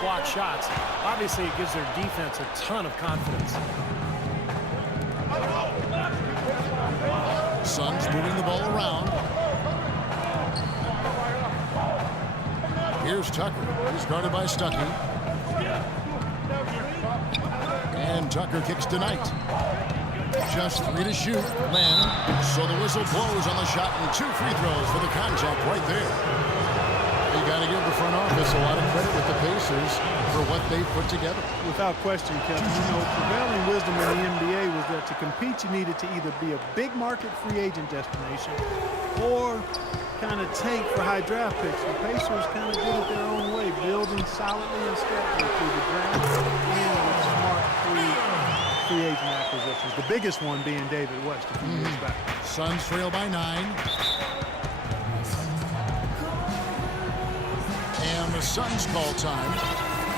block shots. Obviously, it gives their defense a ton of confidence. Suns moving the ball around. Here's Tucker. He's guarded by Stuckey. And Tucker kicks to Knight. Just 3 to shoot. Man. So the whistle blows on the shot and 2 free throws for the contact right there. You got to give the front office a lot of credit with the Pacers for what they've put together. Without question, Kevin. You know, prevailing wisdom in the NBA was that to compete, you needed to either be a big market free agent destination or kind of tank for high draft picks. The Pacers kind of did it their own way, building solidly and steadily through the draft and with smart free agent acquisitions. The biggest one being David West a few years back. Suns trail by 9. And the Suns call time.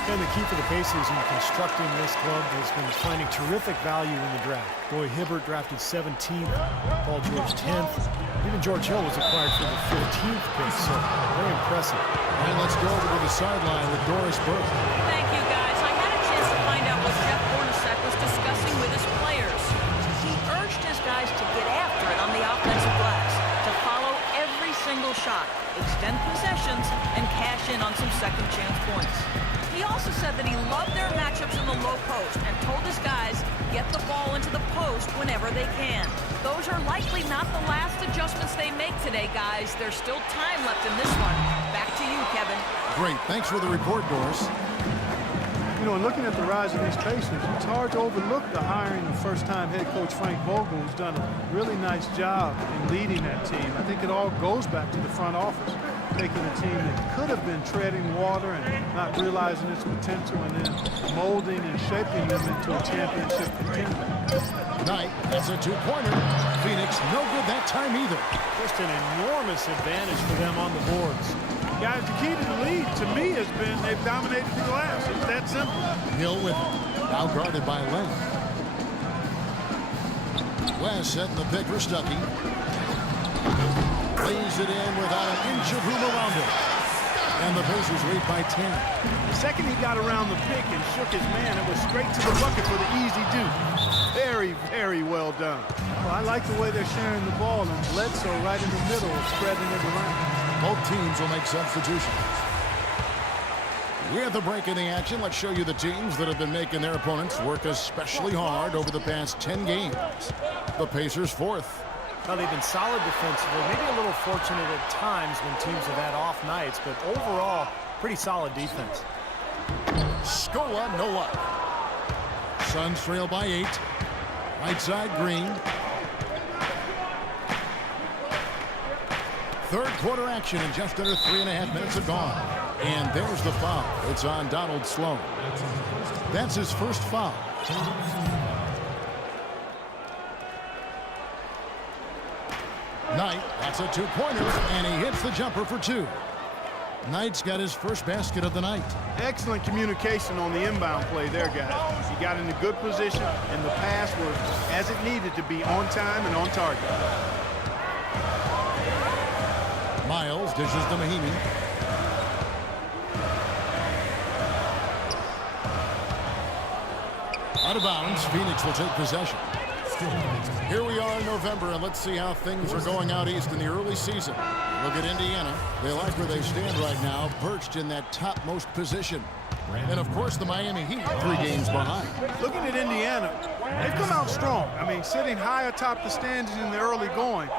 And the key for the Pacers in constructing this club has been finding terrific value in the draft. Roy Hibbert drafted 17th, Paul George 10th. Even George Hill was acquired for the 15th pick, so very impressive. And let's go over to the sideline with Doris Burke. Thank you, guys. I had a chance to find out what Jeff Hornacek was discussing with his players. He urged his guys to get after it on the offensive glass, to follow every single shot, extend possessions, and cash in on some second-chance points. He also said that he loved their matchups in the low post and told his guys, get the ball into the post whenever they can. Those are likely not the last adjustments they make today, guys. There's still time left in this one. Back to you, Kevin. Great. Thanks for the report, Doris. You know, looking at the rise of these Pacers, it's hard to overlook the hiring of first-time head coach Frank Vogel, who's done a really nice job in leading that team. I think it all goes back to the front office, taking a team that could have been treading water and not realizing its potential and then molding and shaping them into a championship contender. Knight, that's a 2-pointer. Phoenix, no good that time either. Just an enormous advantage for them on the boards. Guys, the key to the lead, to me, has been they've dominated the glass. It's that simple. Hill with it. Now guarded by Len. West setting the pick for Stuckey. Lays it in without an inch of room around it. And the Pacers lead by 10. The second he got around the pick and shook his man, it was straight to the bucket for the easy do. Very, very well done. Well, I like the way they're sharing the ball, and Bledsoe right in the middle, spreading it around. Both teams will make substitutions. We're at the break in the action. Let's show you the teams that have been making their opponents work especially hard over the past 10 games. The Pacers 4th. Well, they've been solid defensively, maybe a little fortunate at times when teams have had off nights, but overall, pretty solid defense. Scola, no luck. Suns trail by 8. Right side, Green. Third quarter action and just under 3.5 minutes have gone. And there's the foul. It's on Donald Sloan. That's his first foul. Knight, that's a 2-pointer, and he hits the jumper for 2. Knight's got his first basket of the night. Excellent communication on the inbound play there, guys. He got in a good position, and the pass was as it needed to be, on time and on target. Miles dishes to Mahinmi. Out of bounds, Phoenix will take possession. Here we are in November, and let's see how things are going out east in the early season. Look at Indiana. They like where they stand right now, perched in that topmost position. And, of course, the Miami Heat, 3 games behind. Looking at Indiana, they've come out strong. I mean, sitting high atop the standings in the early going.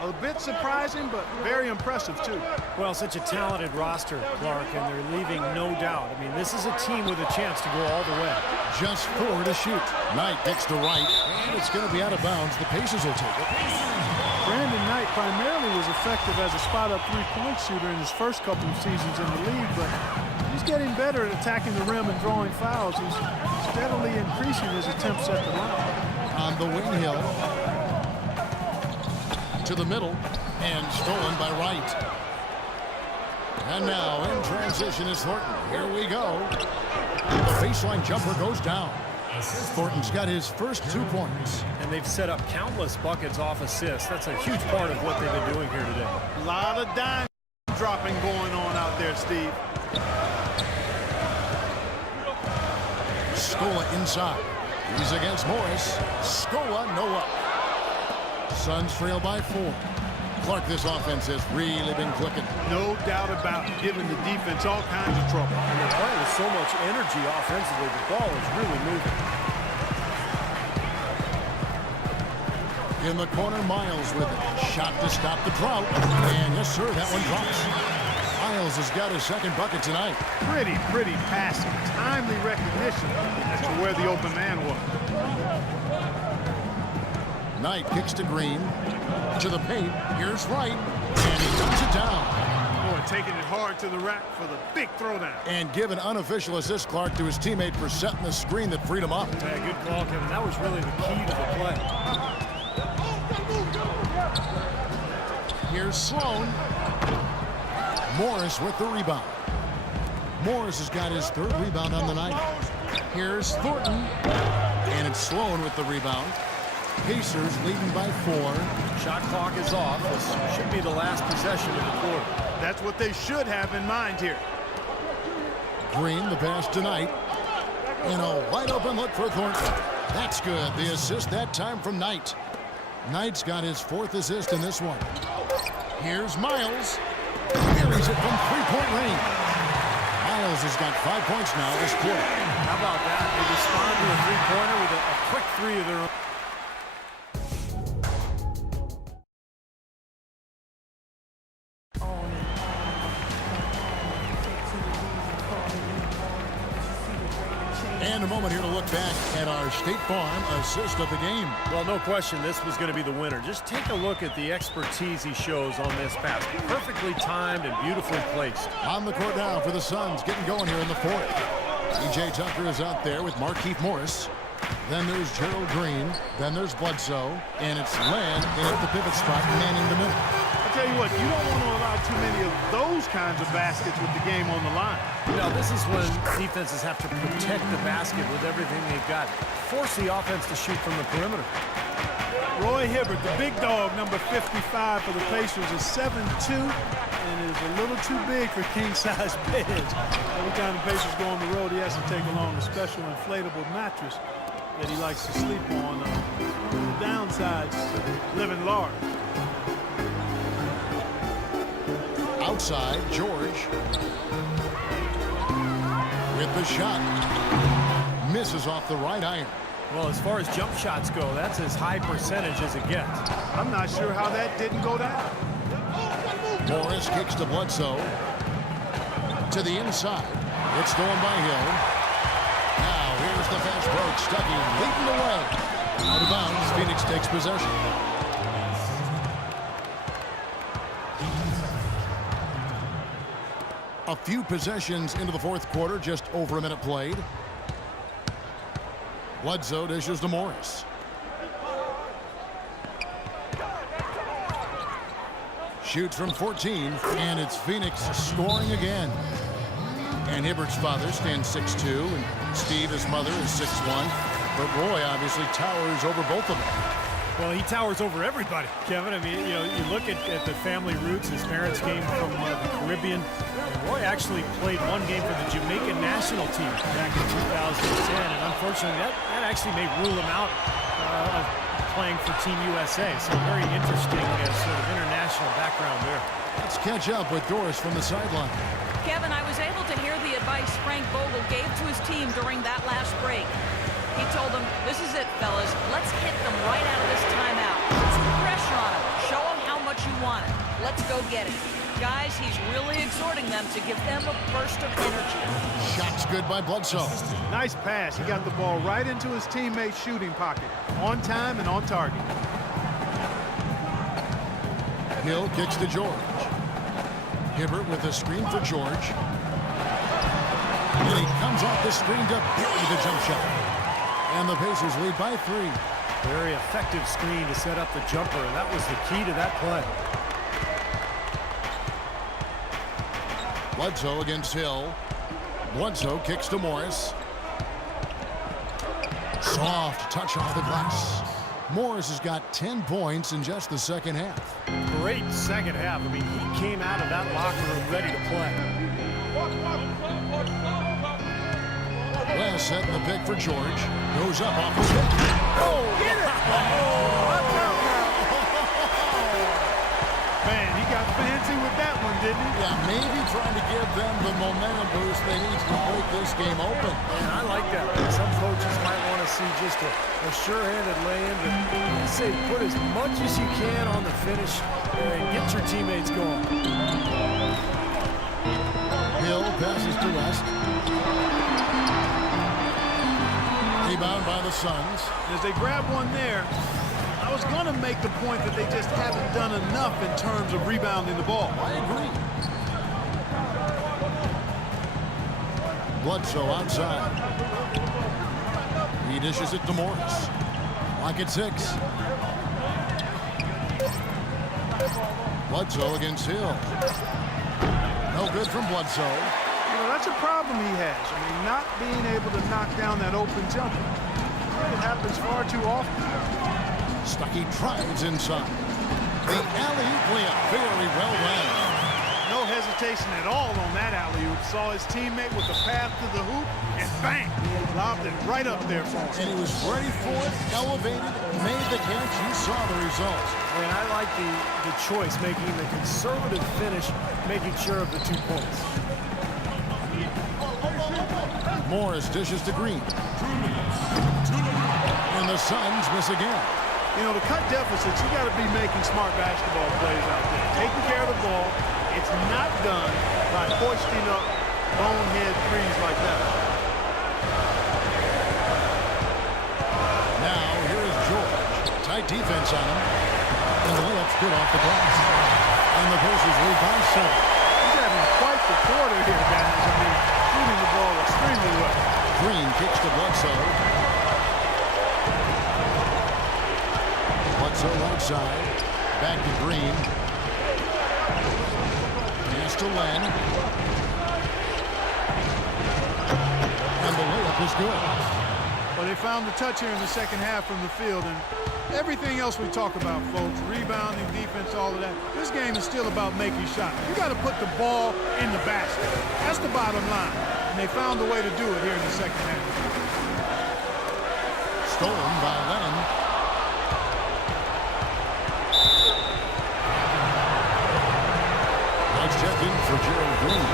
A bit surprising, but very impressive, too. Well, such a talented roster, Clark, and they're leaving no doubt. I mean, this is a team with a chance to go all the way. Just 4 to shoot. Knight gets to right, and it's going to be out of bounds. The Pacers will take it. Brandon Knight primarily was effective as a spot-up three-point shooter in his first couple of seasons in the league, but he's getting better at attacking the rim and drawing fouls. He's steadily increasing his attempts at the line. On the wing, Hill. To the middle, and stolen by Wright. And now in transition is Thornton. Here we go. The baseline jumper goes down. Thornton's got his first 2 points. And they've set up countless buckets off assists. That's a huge part of what they've been doing here today. A lot of dime dropping going on out there, Steve. Scola inside. He's against Morris. Scola, no up. Suns trail by 4. Clark, this offense has really been clicking. No doubt about it, giving the defense all kinds of trouble. And they're playing with so much energy offensively. The ball is really moving. In the corner, Miles with it. Shot to stop the drought. And yes, sir, that one drops. Miles has got his second bucket tonight. Pretty passing. Timely recognition as to where the open man was. Knight kicks to Green. To the paint. Here's Wright. And he knocks it down. Boy, taking it hard to the rack for the big throwdown. And give an unofficial assist, Clark, to his teammate for setting the screen that freed him up. Yeah, good call, Kevin. That was really the key to the play. Here's Sloan. Morris with the rebound. Morris has got his 3rd rebound on the night. Here's Thornton. And it's Sloan with the rebound. Pacers leading by 4. Shot clock is off. This should be the last possession of the quarter. That's what they should have in mind here. Green, the pass tonight. And a wide open look for Thornton. That's good. The assist that time from Knight. Knight's got his 4th assist in this one. Here's Miles. Buries it from 3-point range. Miles has got 5 points now this quarter. How about that? They respond to a three-pointer with a quick 3 of their own. And a moment here to look back at our State Farm assist of the game. Well, no question, this was going to be the winner. Just take a look at the expertise he shows on this pass. Perfectly timed and beautifully placed. On the court now for the Suns, getting going here in the 4th. E.J. Tucker is out there with Markeith Morris. Then there's Gerald Green. Then there's Bledsoe. And it's Len in at the pivot spot, manning the middle. I'll tell you what, you don't want to allow too many of those kinds of baskets with the game on the line. You know, this is when defenses have to protect the basket with everything they've got. Force the offense to shoot from the perimeter. Roy Hibbert, the big dog, number 55 for the Pacers, is 7'2", and is a little too big for king-size beds. Every time the Pacers go on the road, he has to take along a special inflatable mattress that he likes to sleep on. The downsides to living large. Outside, George. With the shot. Misses off the right iron. Well, as far as jump shots go, that's as high percentage as it gets. I'm not sure how that didn't go down. Morris kicks to Bledsoe. To the inside. It's stolen by Hill. Now, here's the fast break. Stuckey leading the way. Out of bounds, Phoenix takes possession. A few possessions into the 4th quarter, just over a minute played. Bledsoe dishes to Morris. Shoots from 14, and it's Phoenix scoring again. And Hibbert's father stands 6'2", and Steve, his mother, is 6'1". But Roy obviously towers over both of them. Well, he towers over everybody, Kevin. I mean, you know, you look at the family roots. His parents came from the Caribbean. And Roy actually played one game for the Jamaican national team back in 2010. And unfortunately, that actually may rule him out of playing for Team USA. So very interesting sort of international background there. Let's catch up with Doris from the sideline. Kevin, I was able to hear the advice Frank Vogel gave to his team during that last break. He told them, this is it, fellas. Let's hit them right out of this timeout. Put some pressure on them. Show them how much you want it. Let's go get it. Guys, he's really exhorting them to give them a burst of energy. Shot's good by Bledsoe. Nice pass. He got the ball right into his teammate's shooting pocket. On time and on target. Hill kicks to George. Hibbert with a screen for George. And he comes off the screen to bury the jump shot. And the Pacers lead by 3. Very effective screen to set up the jumper, and that was the key to that play. Bledsoe against Hill. Bledsoe kicks to Morris. Soft touch off the glass. Morris has got 10 points in just the second half. Great second half. I mean, he came out of that locker room ready to play. Last set in the pick for George. Goes up off the kick. Oh, get it! Watch out now. Man, he got fancy with that one, didn't he? Yeah, maybe trying to give them the momentum boost they need to break this game open. Man, I like that. Some coaches might want to see just a sure-handed lay-in, but I say put as much as you can on the finish and get your teammates going. Hill passes to West. Rebound by the Suns. As they grab one there, I was going to make the point that they just haven't done enough in terms of rebounding the ball. I agree. Bledsoe outside. He dishes it to Morris. Lock at 6. Bledsoe against Hill. No good from Bledsoe. You know, that's a problem he has. I mean, not being able to knock down that open jumper. It happens far too often. Stuckey drives inside. The alley-oop layup, very well ran. No hesitation at all on that alley-oop. Saw his teammate with the path to the hoop, and bang! Lobbed it right up there for him. And he was ready for it, elevated, made the catch. You saw the results. And I like the choice, making the conservative finish, making sure of the 2 points. Morris dishes to Green. And the Suns miss again. You know, to cut deficits, you got to be making smart basketball plays out there. Taking care of the ball. It's not done by hoisting up bonehead threes like that. Now, here is George. Tight defense on him. And the layup's good off the glass. And the Pacers lead by 7. He's having quite the quarter here, guys. I mean, shooting the ball extremely well. Green kicks to Bledsoe. Bledsoe outside. Back to Green. Pass to Len. And the layup is good. Well, they found the touch here in the second half from the field, and everything else we talk about, folks, rebounding, defense, all of that, this game is still about making shots. You got to put the ball in the basket. That's the bottom line, and they found a way to do it here in the second half. Stolen by Len. Let's check in for Gerald Green.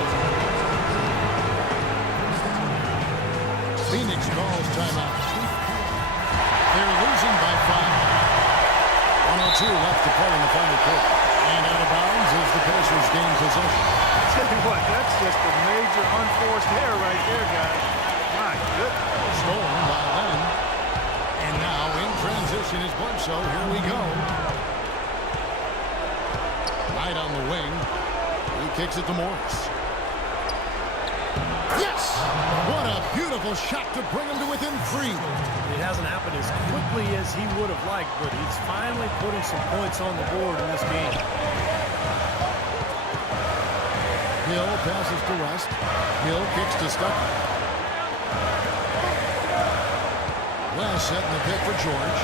Phoenix calls timeout. They're losing by 5. 1:02 left to play in the final quarter. And out of bounds is the Pacers gain possession. I tell you what, that's just a major unforced error right there, guys. My goodness. Stolen by Len. And now in transition is Bledsoe. Here we go. Right on the wing. He kicks it to Morris. Yes! What a beautiful shot to bring him to within 3. It hasn't happened as quickly as he would have liked, but he's finally putting some points on the board in this game. Hill passes to West. Hill kicks to Stuckey. Last set in the pick for George.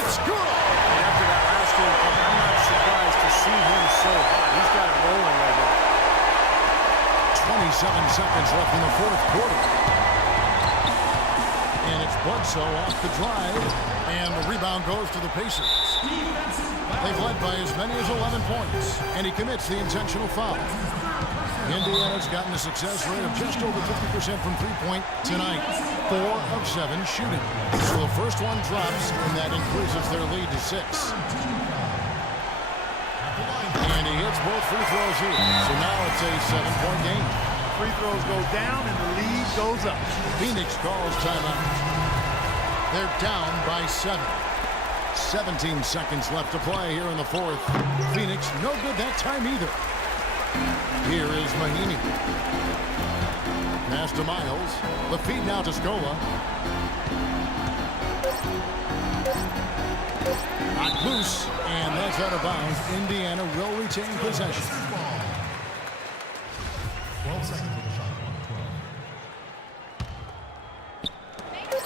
It's good! And after that last game, I'm not surprised to see him so hot. He's got it rolling right now. 27 seconds left in the fourth quarter. And it's Bledsoe off the drive. And the rebound goes to the Pacers. They've led by as many as 11 points. And he commits the intentional foul. Indiana's gotten a success rate of just over 50% from three-point tonight. 4 of 7 shooting. So the first one drops, and that increases their lead to 6. And he hits both free throws here. So now it's a 7-point game. Free throws go down, and the lead goes up. Phoenix calls timeout. They're down by 7. 17 seconds left to play here in the fourth. Phoenix no good that time either. Here is Mahinmi. Pass to Miles. The feed now to Scola. Not loose, and that's out of bounds. Indiana will retain possession. 12 seconds of the shot clock.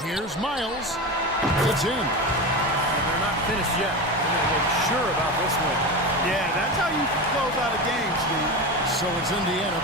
Here's Miles. It's in. And they're not finished yet. They're going to make sure about this one. Yeah, that's how you close out a game, Steve. So it's Indiana